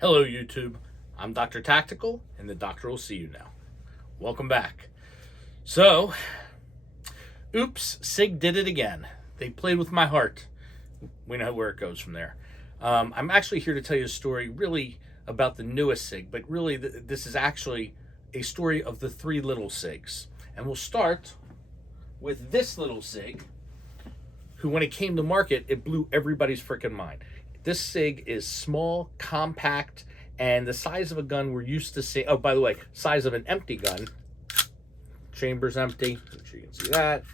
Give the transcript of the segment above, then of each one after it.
Hello YouTube, I'm Dr. Tactical and the doctor will see you now. Welcome back. So, oops, Sig did it again. They played with my heart. We know where it goes from there. I'm actually here to tell you a story really about the newest Sig, but really this is actually a story of the three little Sigs. And we'll start with this little Sig, who when it came to market, it blew everybody's freaking mind. This Sig is small, compact, and the size of a gun we're used to seeing. Oh, by the way, size of an empty gun. Chamber's empty. Make sure you can see that.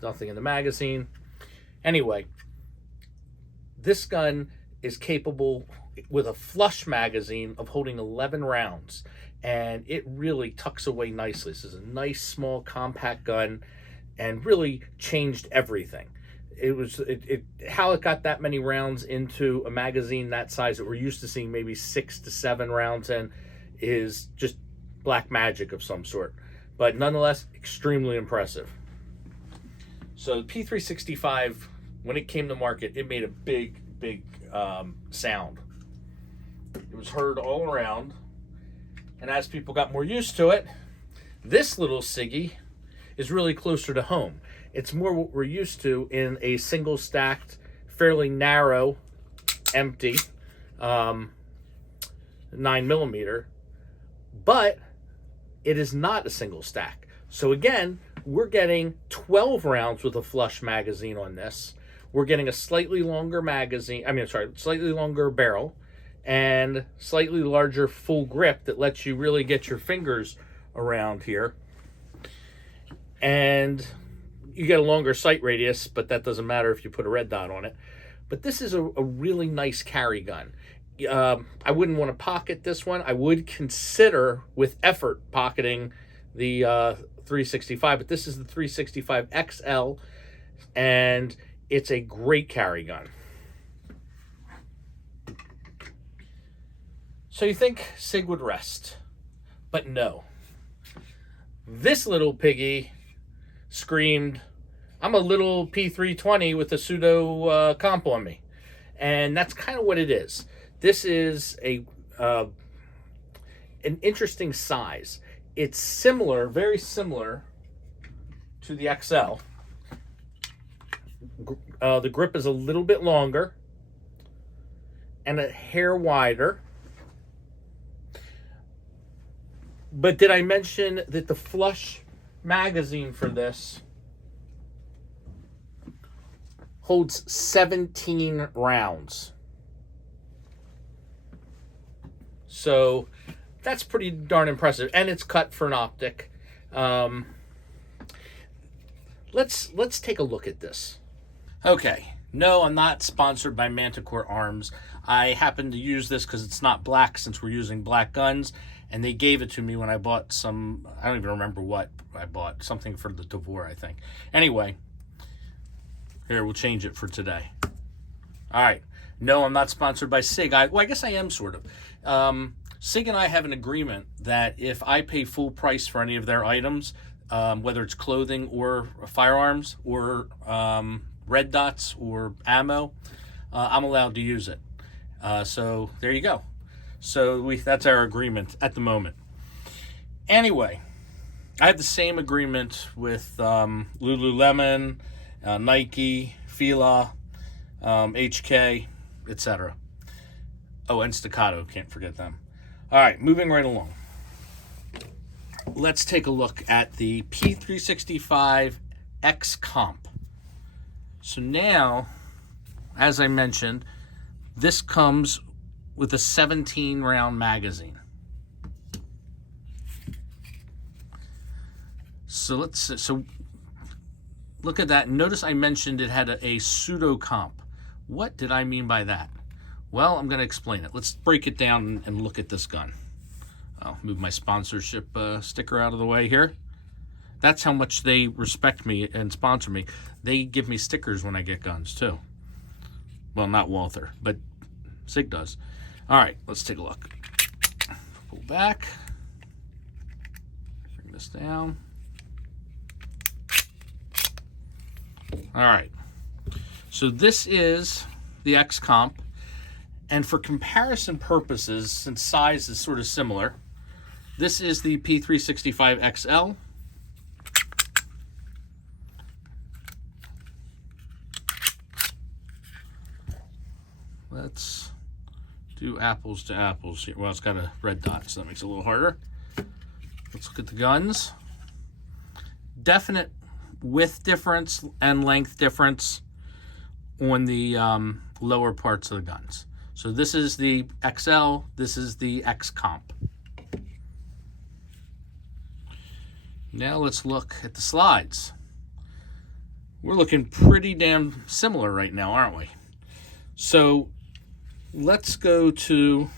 Nothing in the magazine. Anyway, this gun is capable with a flush magazine of holding 11 rounds, and it really tucks away nicely. This is a nice, small, compact gun, and really changed everything. How it got that many rounds into a magazine that size that we're used to seeing maybe 6 to 7 rounds in is just black magic of some sort. But nonetheless, extremely impressive. So the P365, when it came to market, it made a big sound. It was heard all around. And as people got more used to it, this little Siggy is really closer to home. It's more what we're used to in a single stacked, fairly narrow, empty 9mm, but it is not a single stack. So again, we're getting 12 rounds with a flush magazine on this. We're getting a slightly longer slightly longer barrel and slightly larger full grip that lets you really get your fingers around here. And you get a longer sight radius, but that doesn't matter if you put a red dot on it. But this is a really nice carry gun. I wouldn't want to pocket this one. I would consider, with effort, pocketing the 365, but this is the 365 XL, and it's a great carry gun. So you think Sig would rest, but no. This little piggy screamed, I'm a little P320 with a pseudo comp on me. And that's kind of what it is. This is an interesting size. It's similar, very similar to the XL. The grip is a little bit longer and a hair wider. But did I mention that the flush magazine for this holds 17 rounds? So that's pretty darn impressive, and it's cut for an optic. Let's take a look at this. Okay, no, I'm not sponsored by Manticore Arms. I happen to use this because it's not black, since we're using black guns. And they gave it to me when I bought some, I don't even remember what I bought, something for the Tavor, I think. Anyway, here, we'll change it for today. All right. No, I'm not sponsored by Sig. Well, I guess I am sort of. Sig and I have an agreement that if I pay full price for any of their items, whether it's clothing or firearms or red dots or ammo, I'm allowed to use it. So there you go. So that's our agreement at the moment. Anyway, I have the same agreement with Lululemon, Nike, Fila, HK, etc. Oh, and Staccato, can't forget them. All right, moving right along. Let's take a look at the P365X Comp. So now, as I mentioned, this comes with a 17-round magazine. So look at that. Notice I mentioned it had a pseudo comp. What did I mean by that? Well, I'm going to explain it. Let's break it down and look at this gun. I'll move my sponsorship sticker out of the way here. That's how much they respect me and sponsor me. They give me stickers when I get guns too. Well, not Walther, but Sig does. All right, let's take a look. Pull back. Bring this down. All right. So this is the X Comp, And for comparison purposes, since size is sort of similar, this is the P365XL. Let's do apples to apples here. Well, it's got a red dot, so that makes it a little harder. Let's look at the guns. Definite width difference and length difference on the lower parts of the guns. So this is the XL, this is the X comp. Now let's look at the slides. We're looking pretty damn similar right now, aren't we? So let's go to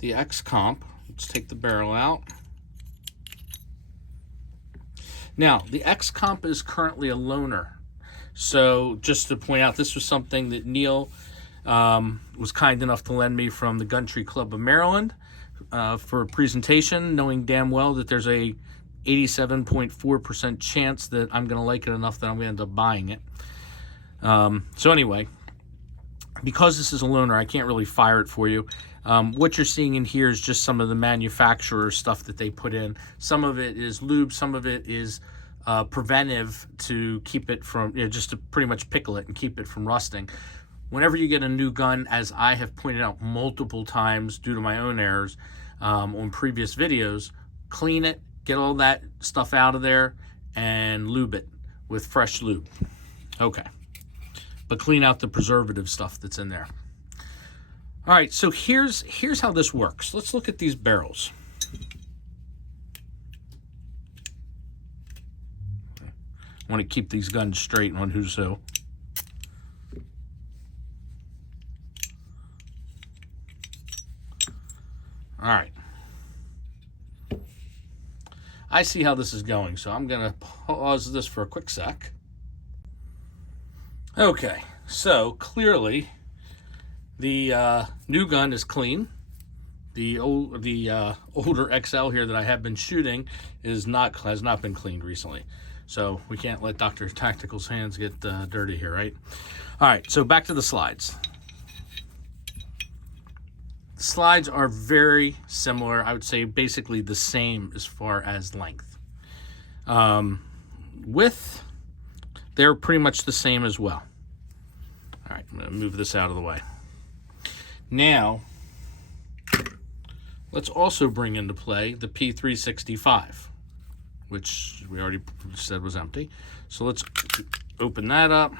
the X comp. Let's take the barrel out. Now, the X comp is currently a loaner. So just to point out, this was something that Neil was kind enough to lend me from the Gun Tree Club of Maryland for a presentation, knowing damn well that there's a 87.4% chance that I'm going to like it enough that I'm going to end up buying it. So anyway, because this is a loaner, I can't really fire it for you. What you're seeing in here is just some of the manufacturer stuff that they put in. Some of it is lube, some of it is preventive to keep it from, just to pretty much pickle it and keep it from rusting. Whenever you get a new gun, as I have pointed out multiple times due to my own errors on previous videos, clean it, get all that stuff out of there, and lube it with fresh lube. Okay. But clean out the preservative stuff that's in there. All right, so here's how this works. Let's look at these barrels. I want to keep these guns straight on who's who. All right. I see how this is going, so I'm going to pause this for a quick sec. Okay, so clearly the new gun is clean. The older XL here that I have been shooting has not been cleaned recently. So we can't let Dr. Tactical's hands get dirty here, right? All right, so back to the slides. The slides are very similar. I would say basically the same as far as length. Width, they're pretty much the same as well. All right, I'm going to move this out of the way. Now, let's also bring into play the P365, which we already said was empty. So let's open that up.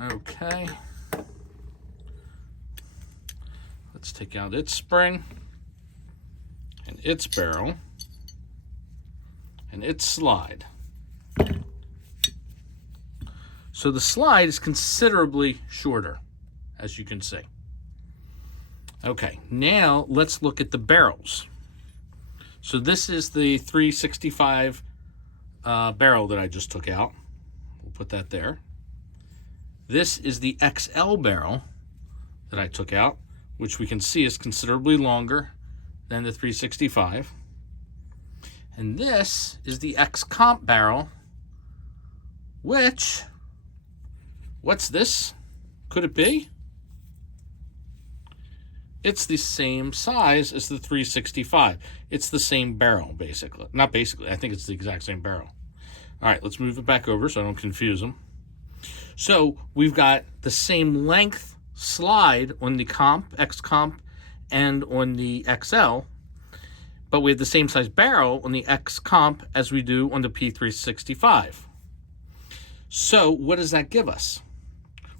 Okay. Let's take out its spring and its barrel and its slide. So the slide is considerably shorter, as you can see. Okay, now let's look at the barrels. So this is the 365 barrel that I just took out. We'll put that there. This is the XL barrel that I took out, which we can see is considerably longer than the 365. And this is the X comp barrel, which, what's this? Could it be? It's the same size as the 365. It's the same barrel, basically. Not basically, I think it's the exact same barrel. All right, let's move it back over so I don't confuse them. So we've got the same length slide on the comp, X comp, and on the XL, but we have the same size barrel on the X comp as we do on the P365. So what does that give us?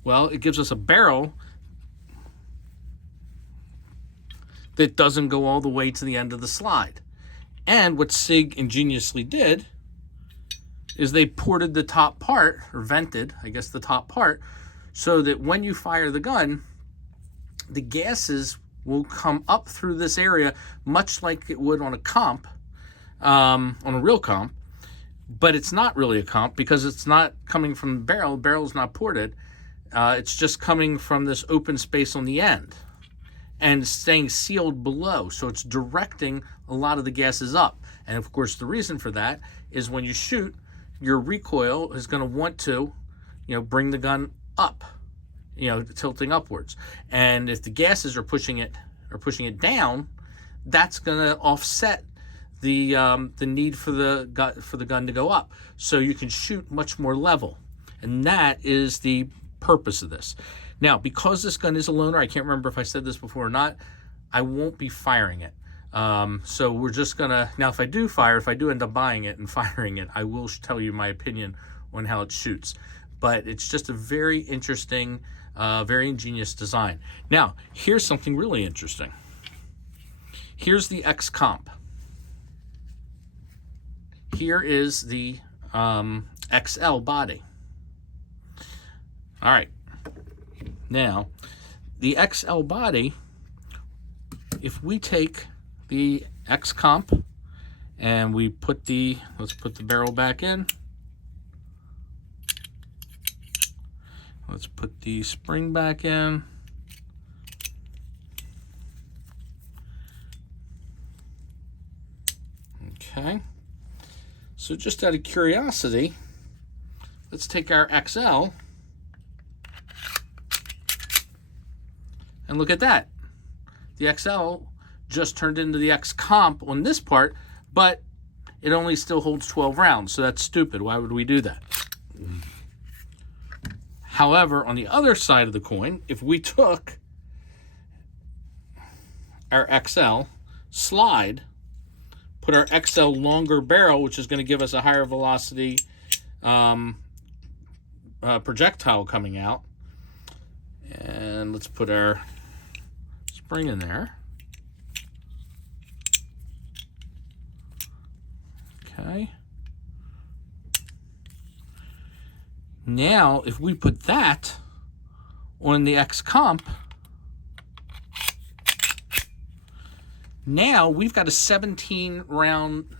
Well, it gives us a barrel that doesn't go all the way to the end of the slide. And what Sig ingeniously did is they ported the top part, or vented, I guess, the top part, so that when you fire the gun, the gases will come up through this area, much like it would on a comp, on a real comp, but it's not really a comp because it's not coming from the barrel. The barrel's not ported. It's just coming from this open space on the end and staying sealed below. So it's directing a lot of the gases up. And of course, the reason for that is when you shoot, your recoil is going to want to, bring the gun up, tilting upwards. And if the gases are pushing it down, that's going to offset the need for the gun to go up, so you can shoot much more level. And that is the purpose of this. Now, because this gun is a loaner, I can't remember if I said this before or not, I won't be firing it. So we're just gonna, now if I do end up buying it and firing it, I will tell you my opinion on how it shoots. But it's just a very interesting, very ingenious design. Now, here's something really interesting. Here's the X comp. Here is the XL body. All right. Now, the XL body, if we take the X comp and we put let's put the barrel back in. Let's put the spring back in. Okay. So just out of curiosity, let's take our XL and look at that. The XL just turned into the X comp on this part, but it only still holds 12 rounds, so that's stupid. Why would we do that? However, on the other side of the coin, if we took our XL slide, put our XL longer barrel, which is going to give us a higher velocity projectile coming out, and let's put our spring in there. Okay. Now, if we put that on the X comp, now we've got a 17 round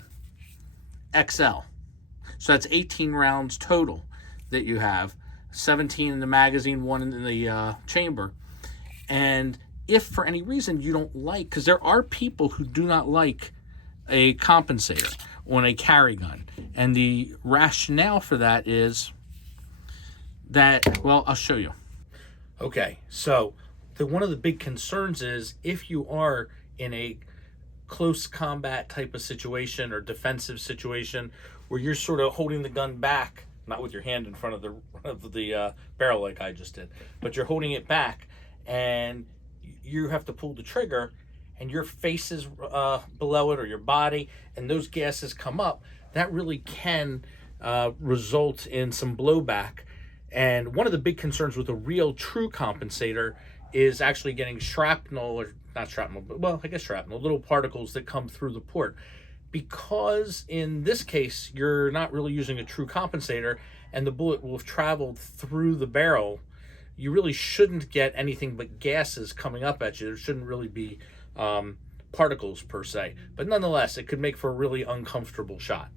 XL. So that's 18 rounds total that you have. 17 in the magazine, 1 in the chamber. And if for any reason you don't like, because there are people who do not like a compensator on a carry gun. And the rationale for that is that, well, I'll show you. Okay, so one of the big concerns is if you are in a close combat type of situation or defensive situation where you're sort of holding the gun back, not with your hand in front of the barrel like I just did, but you're holding it back and you have to pull the trigger and your face is below it or your body and those gases come up, that really can result in some blowback. And one of the big concerns with a real true compensator is actually getting shrapnel, or not shrapnel, but well, I guess shrapnel, little particles that come through the port. Because in this case, you're not really using a true compensator and the bullet will have traveled through the barrel, you really shouldn't get anything but gases coming up at you. There shouldn't really be particles per se. But nonetheless, it could make for a really uncomfortable shot.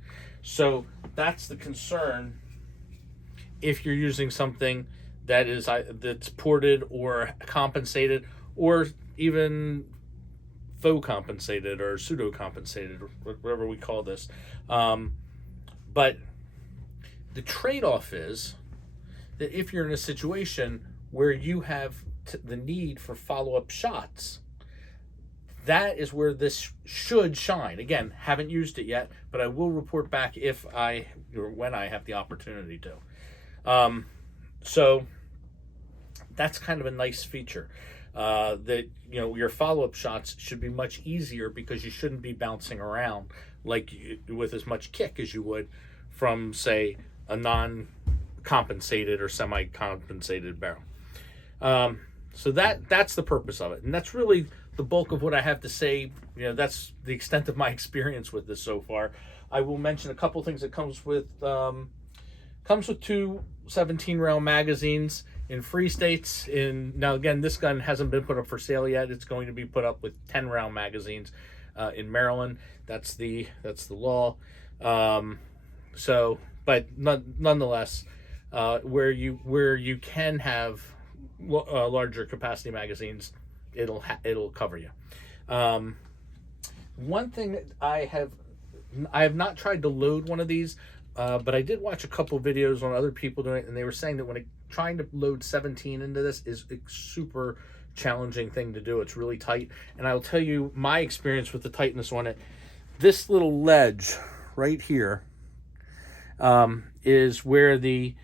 So that's the concern if you're using something that is that's ported or compensated or even faux compensated or pseudo compensated or whatever we call this. But the trade-off is that if you're in a situation where you have the need for follow-up shots, that is where this should shine. Again, haven't used it yet, but I will report back when I have the opportunity to. So that's kind of a nice feature. That your follow-up shots should be much easier because you shouldn't be bouncing around with as much kick as you would from, say, a non-compensated or semi-compensated barrel. So that's the purpose of it, and that's really the bulk of what I have to say. That's the extent of my experience with this so far. I will mention a couple things that comes with two 17-round magazines in free states. Now again, this gun hasn't been put up for sale yet. It's going to be put up with 10-round magazines in Maryland. That's the law. But nonetheless, where you can have larger capacity magazines, it'll cover you. One thing that I have not tried to load one of these but I did watch a couple videos on other people doing it, and they were saying that when trying to load 17 into this is a super challenging thing to do. It's really tight, and I'll tell you my experience with the tightness on it. This little ledge right here is where the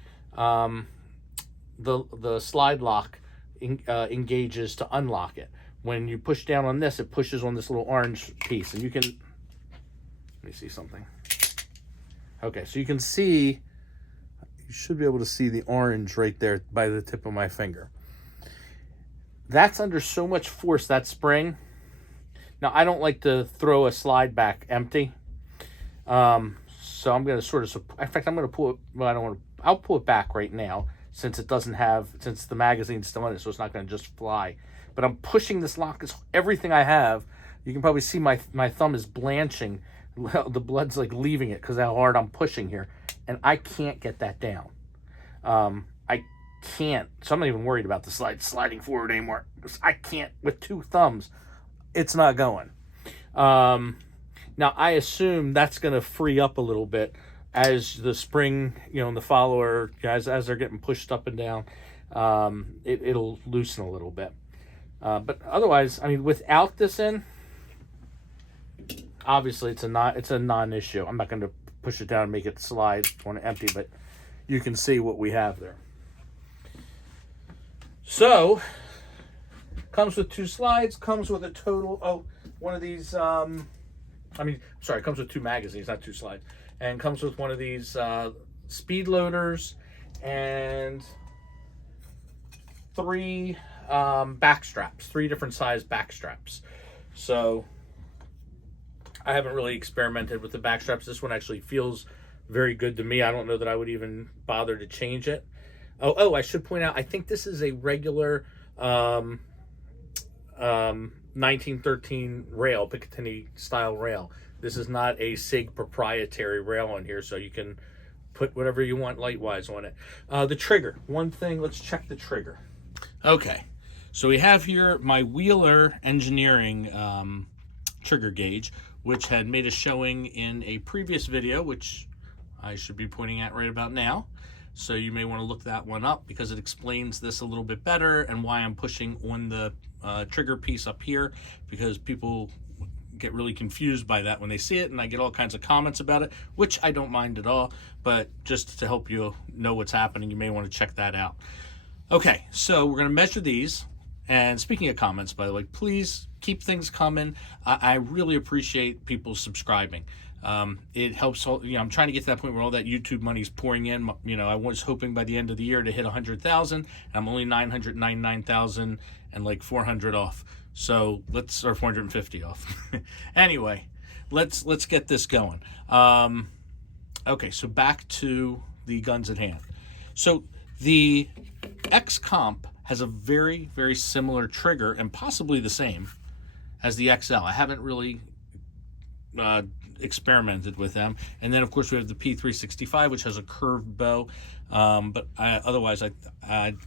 slide lock engages to unlock it. When you push down on this, it pushes on this little orange piece, and you can, let me see something. Okay, so you can see, you should be able to see the orange right there by the tip of my finger. That's under so much force, that spring. Now, I don't like to throw a slide back empty. So I'm going to sort of, in fact, I'm going to pull it, well, I don't want to, I'll pull it back right now since it doesn't have, since the magazine's still in it, so it's not going to just fly. But I'm pushing this lock, it's everything I have. You can probably see my thumb is blanching. The blood's like leaving it because how hard I'm pushing here. And I can't get that down. I can't. So I'm not even worried about the sliding forward anymore. I can't, with two thumbs, it's not going. Now, I assume that's going to free up a little bit as the spring, and the follower, as they're getting pushed up and down, it'll loosen a little bit. But otherwise, I mean, without this in, obviously it's a non-issue. I'm not going to push it down and make it slide when it's empty, but you can see what we have there. So, comes with 2 slides, comes with a total, one of these, comes with 2 magazines, not 2 slides, and comes with one of these speed loaders and 3 back straps, 3 different size back straps. So I haven't really experimented with the back straps. This one actually feels very good to me. I don't know that I would even bother to change it. I should point out, I think this is a regular 1913 rail, Picatinny style rail. This is not a Sig proprietary rail on here, so you can put whatever you want light-wise on it. The trigger, one thing, let's check the trigger. Okay, so we have here my Wheeler Engineering trigger gauge, which had made a showing in a previous video, which I should be pointing at right about now. So you may want to look that one up because it explains this a little bit better and why I'm pushing on the trigger piece up here, because people get really confused by that when they see it, and I get all kinds of comments about it, which I don't mind at all, but just to help you know what's happening, you may want to check that out. Okay, so we're going to measure these. And speaking of comments, by the way, please keep things coming. I really appreciate people subscribing. It helps. I'm trying to get to that point where all that YouTube money's pouring in. I was hoping by the end of the year to hit 100,000, and I'm only 999,000 and like 400 off. So or 450 off. Anyway, let's get this going. Okay, so back to the guns at hand. So the X-Comp has a very, very similar trigger, and possibly the same as the XL. I haven't really experimented with them. And then, of course, we have the P365, which has a curved bow. But otherwise, I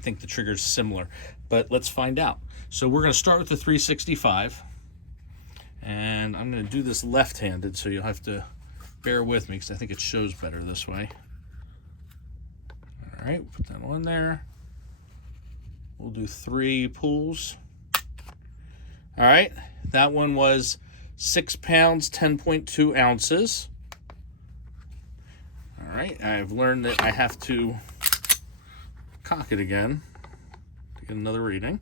think the trigger is similar. But let's find out. So we're going to start with the 365. And I'm going to do this left-handed, so you'll have to bear with me because I think it shows better this way. All right, put that on there. We'll do 3 pulls. All right, that one was 6 pounds, 10.2 ounces. All right, I've learned that I have to cock it again to get another reading.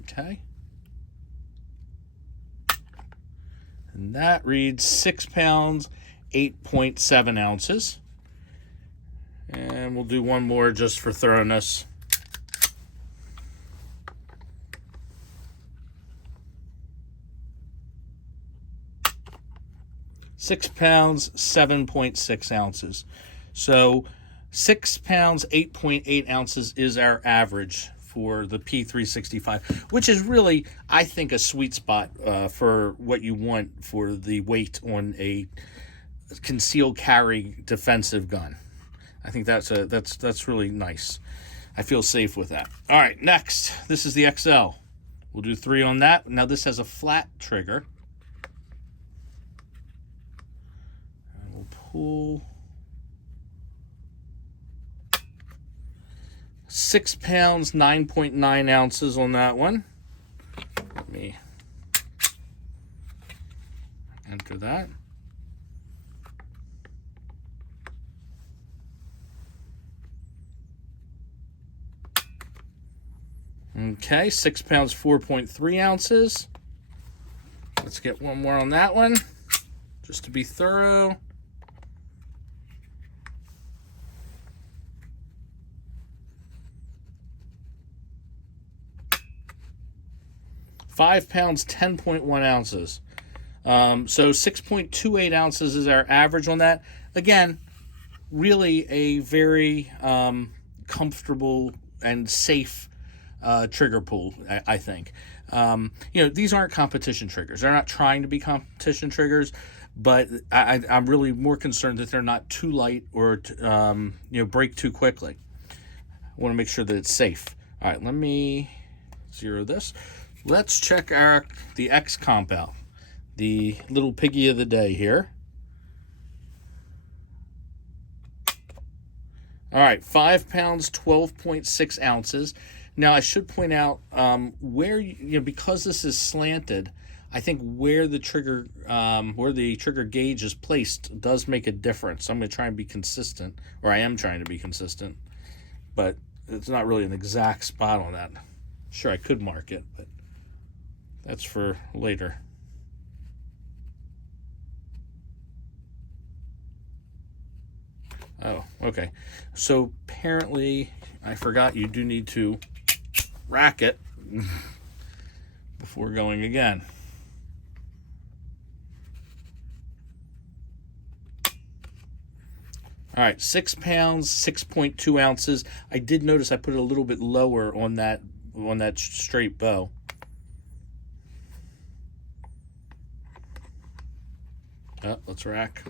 Okay. And that reads 6 pounds, 8.7 ounces. And we'll do one more just for thoroughness. 6 pounds, 7.6 ounces. So 6 pounds, 8.8 ounces is our average for the P365, which is really, I think, a sweet spot for what you want for the weight on a concealed carry defensive gun. I think that's really nice. I feel safe with that. All right, next, this is the XL. We'll do 3 on that. Now this has a flat trigger. And we'll pull 6 pounds, 9.9 ounces on that one. Let me enter that. Okay, 6 pounds, 4.3 ounces. Let's get one more on that one, just to be thorough. £5 pounds, 10.1 ounces. So 6.28 ounces is our average on that. Again, really a very comfortable and safe trigger pull, I think. These aren't competition triggers. They're not trying to be competition triggers, but I'm really more concerned that they're not too light or break too quickly. I want to make sure that it's safe. All right, let me zero this. Let's check the X comp out, the little piggy of the day here. All right, 5 pounds, 12.6 ounces. Now, I should point out because this is slanted, I think where the trigger gauge is placed does make a difference. I'm going to try and be consistent, or I am trying to be consistent, but it's not really an exact spot on that. Sure, I could mark it, but that's for later. Oh, okay. So apparently, I forgot you do need to rack it before going again. All right, 6 pounds, 6.2 ounces. I did notice I put it a little bit lower on that straight bow. Let's rack.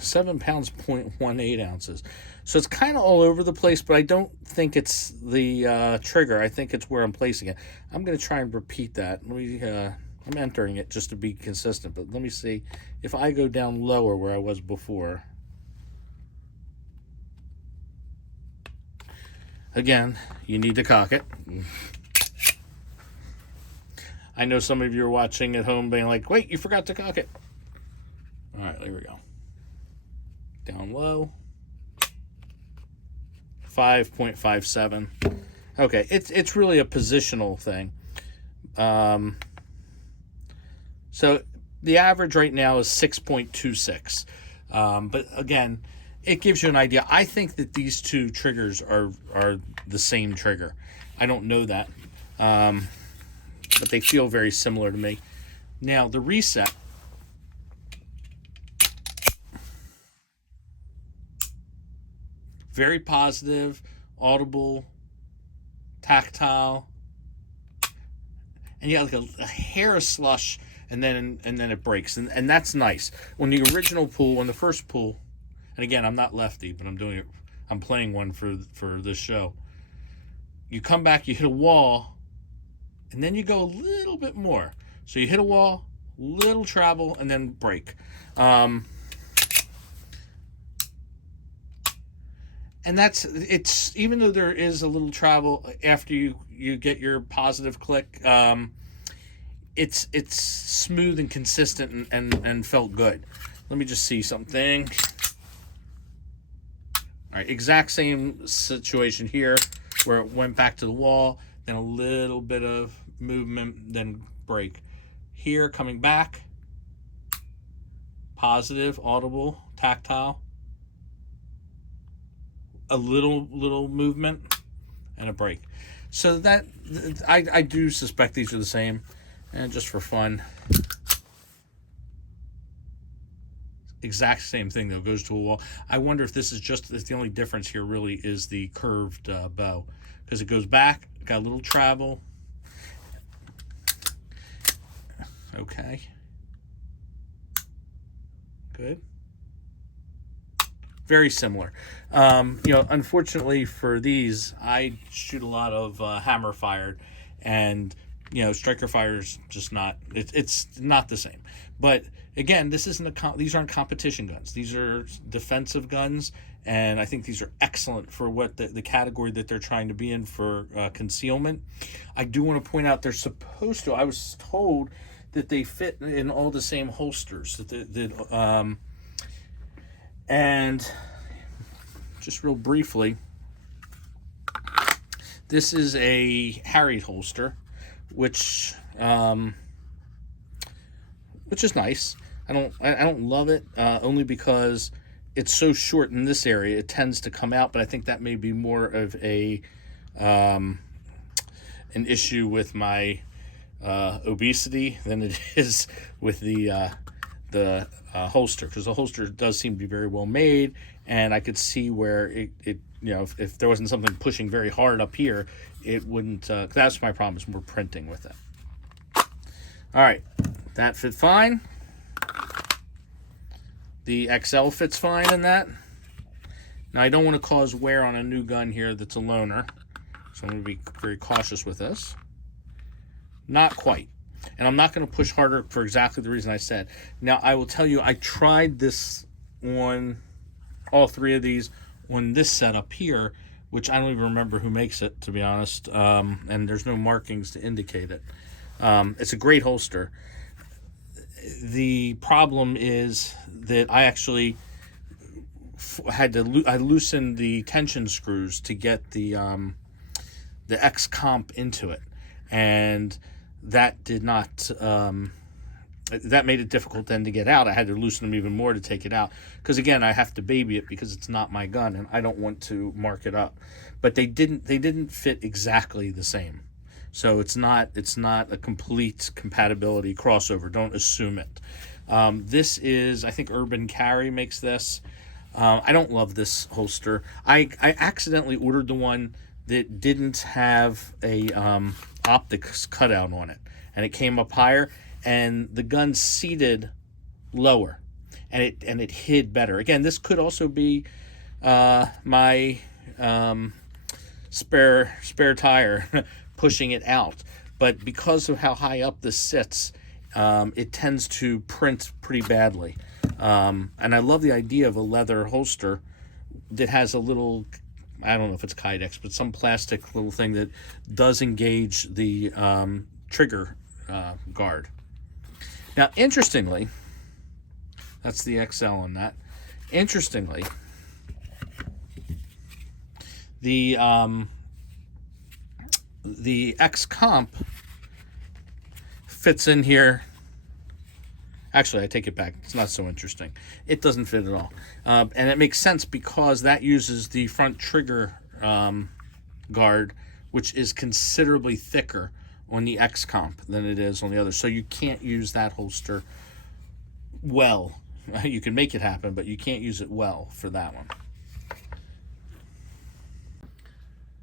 £7 pounds, 0.18 ounces. So it's kind of all over the place, but I don't think it's the trigger. I think it's where I'm placing it. I'm going to try and repeat that. I'm entering it just to be consistent, but let me see if I go down lower where I was before. Again, you need to cock it. I know some of you are watching at home being like, wait, you forgot to cock it. All right, there we go. Down low. 5.57. Okay, it's really a positional thing. So the average right now is 6.26. But again, it gives you an idea. I think that these two triggers are the same trigger. I don't know that, but they feel very similar to me. Now, the reset. Very positive, audible, tactile, and you got like a hair of slush, and then it breaks, and that's nice. When the original pull, on the first pull, and again, I'm not lefty, but I'm playing one for this show. You come back, you hit a wall, and then you go a little bit more. So you hit a wall, little travel, and then break. And it's even though there is a little travel after you get your positive click, it's smooth and consistent and felt good. Let me just see something. All right, exact same situation here where it went back to the wall, then a little bit of movement, then break. Here, coming back, positive, audible, tactile, a little movement, and a break. So that I do suspect these are the same, and just for fun, exact same thing though, goes to a wall. I wonder if this is if the only difference here really is the curved bow, because it goes back, got a little travel. Okay, good. Very similar. Unfortunately for these, I shoot a lot of hammer fired, and striker fire is just not, it's not the same. But again, this isn't these aren't competition guns. These are defensive guns, and I think these are excellent for what the category that they're trying to be in for concealment. I do want to point out they're supposed to, I was told that they fit in all the same holsters, and just real briefly, this is a Harriet holster, which is nice. I don't love it, only because it's so short in this area. It tends to come out, but I think that may be more of an issue with my obesity than it is with the holster, because the holster does seem to be very well made, and I could see where it if there wasn't something pushing very hard up here, it wouldn't. That's my problem, is more printing with it. All right, that fit fine. The XL fits fine in that. Now, I don't want to cause wear on a new gun here that's a loaner, so I'm going to be very cautious with this. Not quite. And I'm not going to push harder for exactly the reason I said. Now, I will tell you, I tried this on all three of these on this setup here, which I don't even remember who makes it, to be honest, and there's no markings to indicate it. It's a great holster. The problem is that I actually had to I loosened the tension screws to get the X comp into it, and that did not that made it difficult then to get out. I had to loosen them even more to take it out, because again, I have to baby it because it's not my gun and I don't want to mark it up. But they didn't fit exactly the same. So it's not a complete compatibility crossover. Don't assume it. This is, I think Urban Carry makes this. I don't love this holster. I accidentally ordered the one that didn't have a optics cutout on it, and it came up higher, and the gun seated lower, and it hid better. Again, this could also be my spare tire pushing it out, but because of how high up this sits, it tends to print pretty badly. And I love the idea of a leather holster that has a little, I don't know if it's Kydex, but some plastic little thing that does engage the trigger guard. Now, interestingly, that's the XL on that. Interestingly, the X comp fits in here. Actually, I take it back. It's not so interesting. It doesn't fit at all. And it makes sense because that uses the front trigger guard, which is considerably thicker on the X comp than it is on the other. So you can't use that holster well. You can make it happen, but you can't use it well for that one.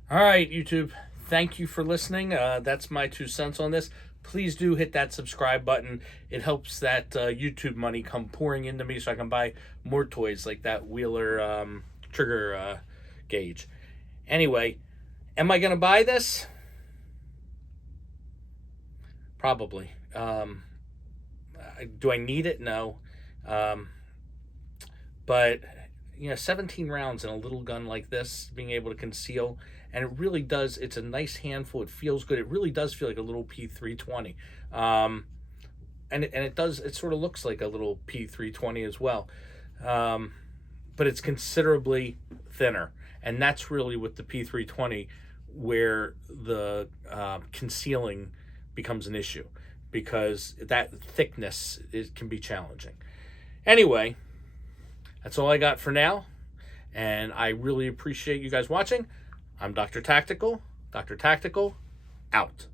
All right, YouTube. Thank you for listening. That's my 2 cents on this. Please do hit that subscribe button. It helps that YouTube money come pouring into me so I can buy more toys like that Wheeler trigger gauge. Anyway, am I going to buy this? Probably. Do I need it? No. But, 17 rounds in a little gun like this, being able to conceal, and it really does, it's a nice handful. It feels good. It really does feel like a little P320. And it sort of looks like a little P320 as well. But it's considerably thinner. And that's really with the P320 where the concealing becomes an issue, because that thickness can be challenging. Anyway, that's all I got for now. And I really appreciate you guys watching. I'm Dr. Tactical. Dr. Tactical, out.